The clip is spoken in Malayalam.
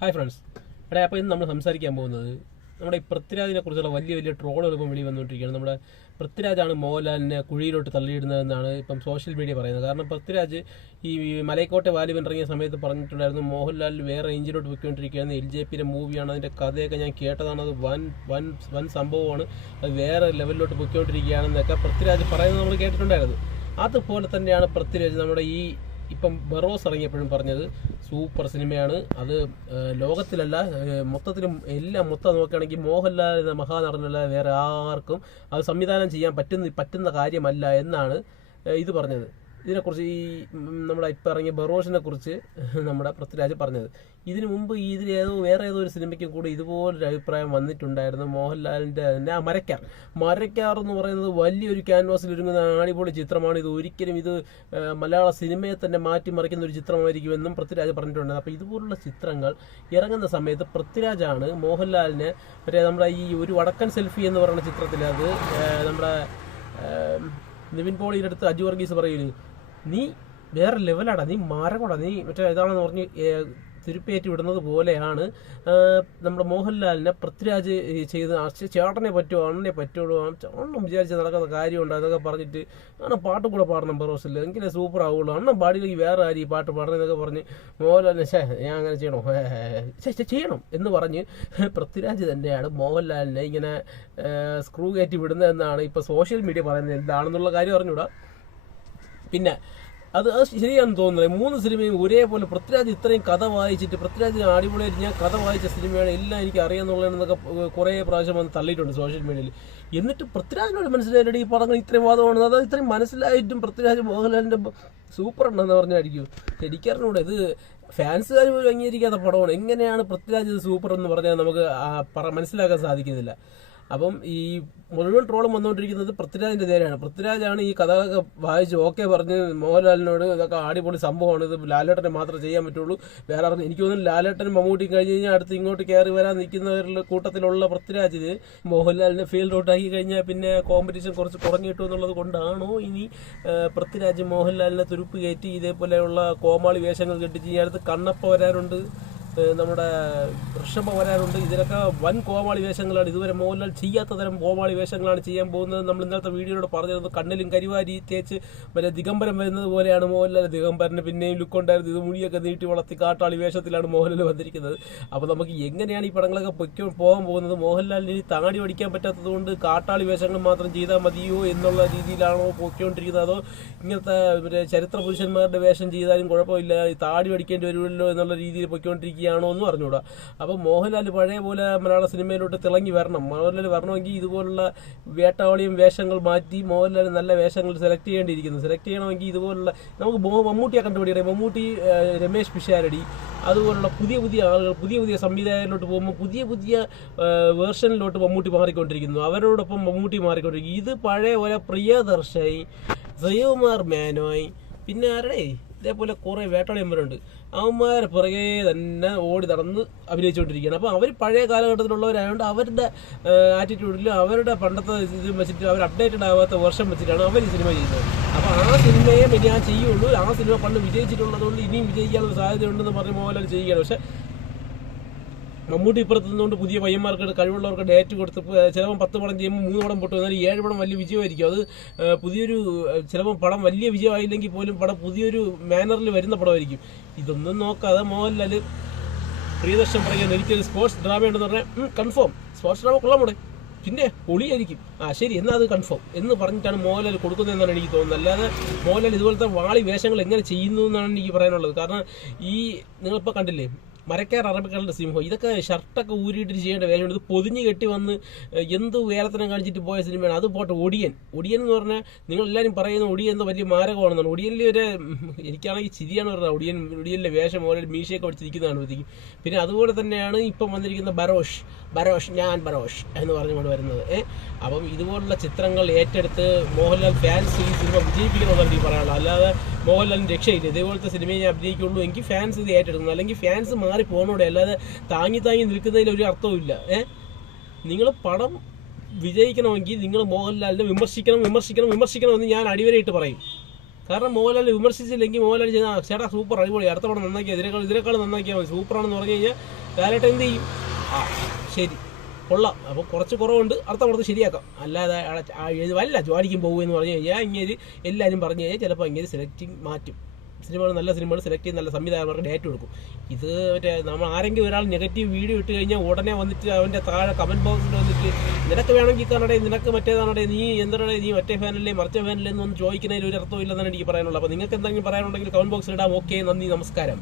ഹായ് ഫ്രണ്ട്സ്, അപ്പോൾ ഇന്ന് നമ്മൾ സംസാരിക്കാൻ പോകുന്നത് നമ്മുടെ ഈ പൃഥ്വിരാജിനെ കുറിച്ചുള്ള വലിയ വലിയ ട്രോളുകൾ ഇപ്പം വെളി വന്നുകൊണ്ടിരിക്കുകയാണ്. നമ്മുടെ പൃഥ്വിരാജാണ് മോഹൻലാലിനെ കുഴിയിലോട്ട് തള്ളിയിടുന്നതെന്നാണ് ഇപ്പം സോഷ്യൽ മീഡിയ പറയുന്നത്. കാരണം പൃഥ്വിരാജ് ഈ മലൈക്കോട്ടെ വാലിബൻ ഇറങ്ങിയ സമയത്ത് പറഞ്ഞിട്ടുണ്ടായിരുന്നു മോഹൻലാൽ വേറെ റേഞ്ചിലോട്ട് പോയിക്കൊണ്ടിരിക്കുകയാണ്, LJPയുടെ മൂവിയാണ്, അതിൻ്റെ കഥയൊക്കെ ഞാൻ കേട്ടതാണ്, അത് വൻ സംഭവമാണ്, അത് വേറെ ലെവലിലോട്ട് പോയിക്കൊണ്ടിരിക്കുകയാണെന്നൊക്കെ പൃഥ്വിരാജ് പറയുന്നത് നമ്മൾ കേട്ടിട്ടുണ്ടായിരുന്നു. അതുപോലെ തന്നെയാണ് പൃഥ്വിരാജ് നമ്മുടെ ഈ ഇപ്പം ബറോസ് ഇറങ്ങിയപ്പോഴും പറഞ്ഞത് സൂപ്പർ സിനിമയാണ്, അത് ലോകത്തിലല്ല മൊത്തത്തിലും എല്ലാം മൊത്തം നോക്കുകയാണെങ്കിൽ മോഹൻലാൽ എന്ന മഹാനടനല്ല വേറെ ആർക്കും അത് സംവിധാനം ചെയ്യാൻ പറ്റുന്ന കാര്യമല്ല എന്നാണ് ഇത് പറഞ്ഞത്. ഇതിനെക്കുറിച്ച് ഈ നമ്മുടെ ഇപ്പം ഇറങ്ങിയ ബറോസിനെ കുറിച്ച് നമ്മുടെ പൃഥ്വിരാജ് പറഞ്ഞത്. ഇതിനു മുമ്പ് വേറെ ഏതോ ഒരു സിനിമയ്ക്കും കൂടി ഇതുപോലൊരു അഭിപ്രായം വന്നിട്ടുണ്ടായിരുന്നു. മോഹൻലാലിൻ്റെ തന്നെ മരക്കാർ എന്ന് പറയുന്നത് വലിയൊരു ക്യാൻവാസിൽ ഒരുങ്ങുന്ന അടിപൊളി ചിത്രമാണ്. ഇത് ഒരിക്കലും മലയാള സിനിമയെ തന്നെ മാറ്റിമറിക്കുന്ന ഒരു ചിത്രമായിരിക്കുമെന്നും പൃഥ്വിരാജ് പറഞ്ഞിട്ടുണ്ട്. അപ്പോൾ ഇതുപോലുള്ള ചിത്രങ്ങൾ ഇറങ്ങുന്ന സമയത്ത് പൃഥ്വിരാജാണ് മോഹൻലാലിനെ നമ്മുടെ ഈ ഒരു വടക്കൻ സെൽഫി എന്ന് പറയുന്ന ചിത്രത്തിൽ അത് നമ്മുടെ നിവിൻ പോളിയുടെ അടുത്ത് അജു വർഗീസ് പറയൂല്, നീ വേറെ ലെവലാടാ, നീ മാരകോടാ, നീ ഇതാണെന്ന് പറഞ്ഞ് തിരുപ്പേറ്റി വിടുന്നത് പോലെയാണ് നമ്മുടെ മോഹൻലാലിനെ പൃഥ്വിരാജ് ചെയ്ത് ചേട്ടനെ പറ്റുമോ അണ്ണനെ പറ്റുള്ളൂ, അണ്ണം വിചാരിച്ച് നടക്കുന്ന കാര്യമുണ്ട് അതൊക്കെ പറഞ്ഞിട്ട് അണ്ണൻ പാട്ട് കൂടെ പാടണം ബറോസിൽ എങ്കിലും സൂപ്പർ ആവുള്ളൂ, അണ്ണൻ പാടിയില്ലെങ്കിൽ വേറെ ആരും ഈ പാട്ട് പാടണം എന്നൊക്കെ പറഞ്ഞ് മോഹൻലാലിനെ ഞാൻ അങ്ങനെ ചെയ്യണം എന്ന് പറഞ്ഞ് പൃഥ്വിരാജ് തന്നെയാണ് മോഹൻലാലിനെ ഇങ്ങനെ സ്ക്രൂ കയറ്റി വിടുന്നതെന്നാണ് ഇപ്പോൾ സോഷ്യൽ മീഡിയ പറയുന്നത്. എന്താണെന്നുള്ള കാര്യം അറിഞ്ഞൂടാ. പിന്നെ അത് ശരിയാണെന്ന് തോന്നുന്നത്. 3 സിനിമയും ഒരേപോലെ പൃഥ്വിരാജ് ഇത്രയും കഥ വായിച്ചിട്ട് പൃഥ്വിരാജ് അടിപൊളിയായിട്ട് ഞാൻ കഥ വായിച്ച സിനിമയാണ് എല്ലാം എനിക്ക് അറിയാമെന്നുള്ളതെന്നൊക്കെ കുറേ പ്രാവശ്യം വന്ന് തള്ളിയിട്ടുണ്ട് സോഷ്യൽ മീഡിയയിൽ. എന്നിട്ട് പൃഥ്വിരാജിനോട് മനസ്സിലായിട്ട് ഈ പറഞ്ഞ ഇത്രയും വാദമാണ്, അത് ഇത്രയും മനസ്സിലായിട്ടും പൃഥ്വിരാജ് മോഹൻലാലിൻ്റെ സൂപ്പർ ഉണ്ടെന്ന് പറഞ്ഞായിരിക്കും. എനിക്കറിഞ്ഞൂടെ, ഇത് ഫാൻസുകാർ പോലും അംഗീകരിക്കാത്ത പടമാണ്. എങ്ങനെയാണ് പൃഥ്വിരാജ് ഇത് സൂപ്പർ എന്ന് പറഞ്ഞാൽ നമുക്ക് മനസ്സിലാക്കാൻ സാധിക്കുന്നില്ല. അപ്പം ഈ മുഴുവൻ ട്രോളും വന്നുകൊണ്ടിരിക്കുന്നത് പൃഥ്വിരാജിൻ്റെ നേരെയാണ്. പൃഥ്വിരാജാണ് ഈ കഥകളൊക്കെ വായിച്ച് ഓക്കെ പറഞ്ഞ് മോഹൻലാലിനോട് ഇതൊക്കെ അടിപൊളി സംഭവമാണ്, ഇത് ലാലേട്ടനെ മാത്രമേ ചെയ്യാൻ പറ്റുള്ളൂ, വേറെ ആർക്കും എനിക്ക് തോന്നുന്നു ലാലേട്ടനും മമ്മൂട്ടി കഴിഞ്ഞ് കഴിഞ്ഞാൽ അടുത്ത് ഇങ്ങോട്ട് കയറി വരാൻ നിൽക്കുന്നവരുടെ കൂട്ടത്തിലുള്ള പൃഥ്വിരാജിന് മോഹൻലാലിനെ ഫീൽഡ് ഔട്ടാക്കി കഴിഞ്ഞാൽ പിന്നെ കോമ്പറ്റീഷൻ കുറച്ച് കുറഞ്ഞു കിട്ടും എന്നുള്ളത് കൊണ്ടാണോ ഇനി പൃഥ്വിരാജ് മോഹൻലാലിനെ തുരുപ്പ് കയറ്റി ഇതേപോലെയുള്ള കോമാളി വേഷങ്ങൾ കെട്ടിച്ച് ഈ അടുത്ത് കണ്ണപ്പ വരാറുണ്ട്, നമ്മുടെ ഋഷഭ വരാറുണ്ട്, ഇതിലൊക്കെ വൻ കോമാളി വേഷങ്ങളാണ്. ഇതുവരെ മോഹൻലാൽ ചെയ്യാത്ത തരം കോമാളി വേഷങ്ങളാണ് ചെയ്യാൻ പോകുന്നത്. നമ്മൾ ഇന്നത്തെ വീഡിയോയിലൂടെ പറഞ്ഞത് കണ്ണിലും കരിവാരി തേച്ച് മറ്റേ ദിഗംബരം വരുന്നത് പോലെയാണ് മോഹൻലാൽ. ദിഗംബരന് പിന്നെയും ലുക്ക് ഉണ്ടായിരുന്നു, ഇത് മുടിയൊക്കെ നീട്ടി വളർത്തി കാട്ടാളി വേഷത്തിലാണ് മോഹൻലാൽ വന്നിരിക്കുന്നത്. അപ്പോൾ നമുക്ക് എങ്ങനെയാണ് ഈ പടങ്ങളൊക്കെ പോകാൻ പോകുന്നത്? മോഹൻലാലിന് ഇനി താടി പഠിക്കാൻ പറ്റാത്തത് കൊണ്ട് കാട്ടാളി വേഷങ്ങൾ മാത്രം ചെയ്താൽ മതിയോ എന്നുള്ള രീതിയിലാണോ പൊയ്ക്കൊണ്ടിരിക്കുന്നത്, അതോ ഇങ്ങനത്തെ മറ്റേ ചരിത്ര പുരുഷന്മാരുടെ വേഷം ചെയ്താലും കുഴപ്പമില്ല, താടി പഠിക്കേണ്ടി വരുമല്ലോ എന്നുള്ള രീതിയിൽ പൊയ്ക്കൊണ്ടിരിക്കുക ണോ എന്ന് അറിഞ്ഞൂടാ. അപ്പോൾ മോഹൻലാൽ പഴയ പോലെ മലയാള സിനിമയിലോട്ട് തിളങ്ങി വരണം. മോഹൻലാൽ വരണമെങ്കിൽ ഇതുപോലുള്ള വേട്ടാവളിയും വേഷങ്ങൾ മാറ്റി മോഹൻലാൽ നല്ല വേഷങ്ങൾ സെലക്ട് ചെയ്യണമെങ്കിൽ ഇതുപോലുള്ള നമുക്ക് മമ്മൂട്ടിയെ കണ്ടുപിടിക്കണം. മമ്മൂട്ടി, രമേശ് പിഷാരടി, അതുപോലുള്ള പുതിയ ആളുകൾ പുതിയ സംവിധായകരിലോട്ട് പോകുമ്പോൾ പുതിയ വേർഷനിലോട്ട് മമ്മൂട്ടി മാറിക്കൊണ്ടിരിക്കുന്നു, അവരോടൊപ്പം മമ്മൂട്ടി മാറിക്കൊണ്ടിരിക്കുന്നു. ഇത് പഴയ പോലെ പ്രിയദർശായി, ശ്രീകുമാർ മേനോയ്, പിന്നെ ആരുടെ ഇതേപോലെ കുറേ വേട്ടാളിയന്മാരുണ്ട്, അവന്മാരെ പുറകെ തന്നെ ഓടി നടന്ന് അഭിനയിച്ചുകൊണ്ടിരിക്കുകയാണ്. അപ്പോൾ അവർ പഴയ കാലഘട്ടത്തിലുള്ളവരായതുകൊണ്ട് അവരുടെ ആറ്റിറ്റ്യൂഡിലും അവരുടെ പണ്ടത്തെ ഇത് വെച്ചിട്ട് അവർ അപ്ഡേറ്റഡ് ആവാത്ത വർഷം വെച്ചിട്ടാണ് അവർ ഈ സിനിമ ചെയ്യുന്നത്. അപ്പോൾ ആ സിനിമയെ ഞാൻ ചെയ്യുള്ളൂ, ആ സിനിമ പണ്ട് വിജയിച്ചിട്ടുള്ളതുകൊണ്ട് ഇനിയും വിജയിക്കാനുള്ള സാധ്യതയുണ്ടെന്ന് പറഞ്ഞ് മോഹൻലാൽ ചെയ്യുകയാണ്. പക്ഷേ മമ്മൂട്ടി ഇപ്പുറത്ത് നിന്നുകൊണ്ട് പുതിയ പയ്യന്മാർക്ക് കഴിവുള്ളവർക്ക് ഡേറ്റ് കൊടുത്ത് ചിലപ്പം 10 പടം ചെയ്യുമ്പോൾ 3 പടം പൊട്ടും, എന്നാൽ 7 പടം വലിയ വിജയമായിരിക്കും. അത് ചിലപ്പം പടം വലിയ വിജയമായില്ലെങ്കിൽ പോലും പടം പുതിയൊരു മാനറിൽ വരുന്ന പടമായിരിക്കും. ഇതൊന്നും നോക്കാതെ മോഹൻലാൽ പ്രിയദർശൻ പറയുന്നത് എനിക്കൊരു സ്പോർട്സ് ഡ്രാമ ഉണ്ടെന്ന് പറഞ്ഞാൽ കൺഫേം സ്പോർട്സ് ഡ്രാമ കൊള്ളാൻ പോടെ, പിന്നെ പൊളിയായിരിക്കും, ശരി എന്നാൽ അത് കൺഫേം എന്ന് പറഞ്ഞിട്ടാണ് മോഹൻലാൽ കൊടുക്കുന്നതെന്നാണ് എനിക്ക് തോന്നുന്നത്. അല്ലാതെ മോഹൻലാൽ ഇതുപോലത്തെ വാളി വേഷങ്ങൾ എങ്ങനെ ചെയ്യുന്നു എന്നാണ് എനിക്ക് പറയാനുള്ളത്. കാരണം നിങ്ങളിപ്പോൾ കണ്ടില്ലേ മരക്കാർ അറബിക്കടലിൻ്റെ സിംഹം, ഇതൊക്കെ ഷർട്ടൊക്കെ ഊരിയിട്ട് ചെയ്യേണ്ട വേഷമുണ്ട്. ഇത് പൊതിഞ്ഞ് കെട്ടി വന്ന് എന്ത് വേലത്തനം കാണിച്ചിട്ട് പോയ സിനിമയാണ്. അത് പോട്ടെ, ഒടിയൻ എന്ന് പറഞ്ഞാൽ നിങ്ങളെല്ലാവരും പറയുന്ന ഒടിയൻ എന്തോ വലിയ മാരകമാണെന്നാണ്. ഒടിയനിൽ എനിക്കാണെങ്കിൽ ചിരിയാണ് പറഞ്ഞത്. ഒടിയനിലെ വേഷം ഓരോ മീശയൊക്കെ പഠിച്ചിരിക്കുന്നതാണ് പറ്റിക്കും. പിന്നെ അതുപോലെ തന്നെയാണ് ഇപ്പം വന്നിരിക്കുന്ന ബറോഷ് എന്ന് പറഞ്ഞുകൊണ്ട് വരുന്നത്. അപ്പം ഇതുപോലുള്ള ചിത്രങ്ങൾ ഏറ്റെടുത്ത് മോഹൻലാൽ ഫാൻസ് ഈ സിനിമ വിജയിപ്പിക്കണമെന്നാണ് എനിക്ക് പറയാനുള്ളത്. അല്ലാതെ മോഹൻലാലിന് രക്ഷയില്ല, ഇതേപോലത്തെ സിനിമയെ ഞാൻ അഭിനയിക്കുള്ളൂ, എനിക്ക് ഫാൻസ് ഇത് ഏറ്റെടുക്കുന്നു, അല്ലെങ്കിൽ ഫാൻസ് മാറി പോകണോടെ, അല്ലാതെ താങ്ങി നിൽക്കുന്നതിൽ ഒരു അർത്ഥവുമില്ല. നിങ്ങൾ പടം വിജയിക്കണമെങ്കിൽ നിങ്ങൾ മോഹൻലാലിനെ വിമർശിക്കണം എന്ന് ഞാൻ അടിവരയിട്ട് പറയും. കാരണം മോഹൻലാൽ വിമർശിച്ചില്ലെങ്കിൽ മോഹൻലാൽ ചെയ്യുന്ന ചേട്ടാ സൂപ്പർ അടിപൊളി അടുത്ത പടം നന്നാക്കിയാൽ ഇതിനേക്കാൾ നന്നാക്കിയാൽ മതി സൂപ്പറാണെന്ന് പറഞ്ഞു കഴിഞ്ഞാൽ ലാലേട്ടൻ എന്ത് ചെയ്യും? ശരി കൊള്ളാം, അപ്പോൾ കുറച്ച് കുറവുണ്ട്, അടുത്ത പടത്ത് ശരിയാക്കാം. അല്ലാതെ വല്ല ജോലിക്കും പോകുമെന്ന് പറഞ്ഞു കഴിഞ്ഞാൽ ഇങ്ങനെ എല്ലാവരും പറഞ്ഞു കഴിഞ്ഞാൽ ചിലപ്പോൾ ഇങ്ങനെ സെലക്ടിങ് മാറ്റും. സിനിമകൾ നല്ല സിനിമകൾ സെലക്ട് ചെയ്ത് നല്ല സംവിധായകർക്ക് ഡേറ്റ് കൊടുക്കും. ഇത് മറ്റേ നമ്മൾ ആരെങ്കിലും ഒരാൾ നെഗറ്റീവ് വീഡിയോ ഇട്ട് കഴിഞ്ഞാൽ ഉടനെ വന്നിട്ട് അവൻ്റെ താഴെ കമൻറ്റ് ബോക്സിൽ വന്നിട്ട് നിനക്ക് വേണമെങ്കിൽ കാണടേ, നിനക്ക് മറ്റേതാണടേ, നീ എന്താണേ, നീ മറ്റേ ഫാനല്ലേ മറിച്ച ഫാനല്ലേ എന്നൊന്നും ചോദിക്കുന്നതിൽ ഒരു അർത്ഥമില്ലെന്നാണ് എനിക്ക് പറയാനുള്ളത്. അപ്പോൾ നിങ്ങൾക്ക് എന്തെങ്കിലും പറയാനുണ്ടെങ്കിൽ കമൻറ്റ് ബോക്സിൽ ഇടാം. ഓക്കെ, നന്ദി, നമസ്കാരം.